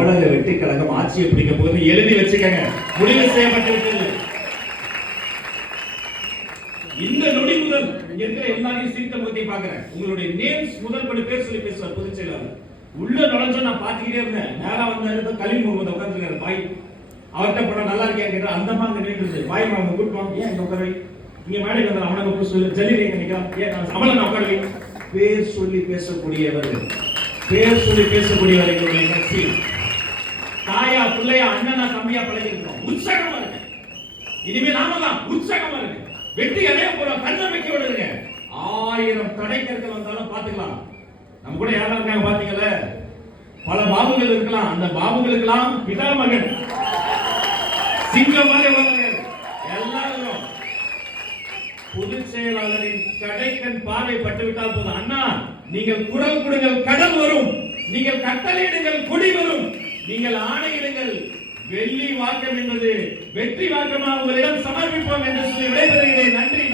தமிழக வெற்றி கழகம் ஆட்சியை பிடிக்க போகுது. எழுதி வச்சுக்கங்க, முடிவு செய்யப்பட்டு விட்டது. இந்த நொடி முதல் இருக்கிற எல்லாரையும் சீத்த முகத்தை பாக்குறேன். உங்களுடைய நேம்ஸ் முதல் படி பேர் சொல்லி பேசுவார் பொதுச் செயலாளர். உள்ள நுழைஞ்ச நான் பாத்துக்கிட்டே இருந்தேன். நேரா வந்தாரு கலீம் முகமது உட்கார்ந்துருக்காரு. பாய் அவர்கிட்ட போனா நல்லா இருக்கேன் கேட்டா அந்த மாதிரி நின்றுது. பாய் மாமா கூட்டுவாங்க. ஏன் இங்க உட்கார இங்க மேடைக்கு வந்தாலும் அவனை கூப்பிட்டு சொல்லு ஜல்லிலே நினைக்கிறான். ஏன் நான் சமல உட்கார பேர் சொல்லி பேசக்கூடியவர்கள், பேர் சொல்லி பேசக்கூடியவர் எங்களுடைய கட்சி. தாயா பிள்ளையா அண்ணனா தம்பியா பழகிருக்கோம். உற்சாகமா இருக்கு. இனிமே நாம தான் உற்சாகமா இருக்கு. வெற்றி அடைய போறோம். தன்னம்பிக்கையோட இருங்க. 1000 தடைக்கற்கள் வந்தாலும் பாத்துக்கலாம். நம்ம கூட யாரா இருக்காங்க பாத்தீங்கல்ல, பல பாபுகள் இருக்கலாம். அந்த பாபுகளுக்கெல்லாம் பிதாமகன் சிங்கமாக எல்லாரும் பொதுச் செயலாளரின் கடைக்கண் பார்வை பட்டுவிட்டால் போதும். அண்ணா நீங்கள் குரல் கொடுங்கள், கடல் வரும். நீங்கள் கட்டளையிடுங்கள், கொடி வரும். நீங்கள் ஆணையிடுங்கள், வெள்ளி வாக்கம் என்பது வெற்றி வாக்கமாக உங்களிடம் சமர்ப்பிப்போம் என்று சொல்லி விடைபெறுகிறேன். நன்றி.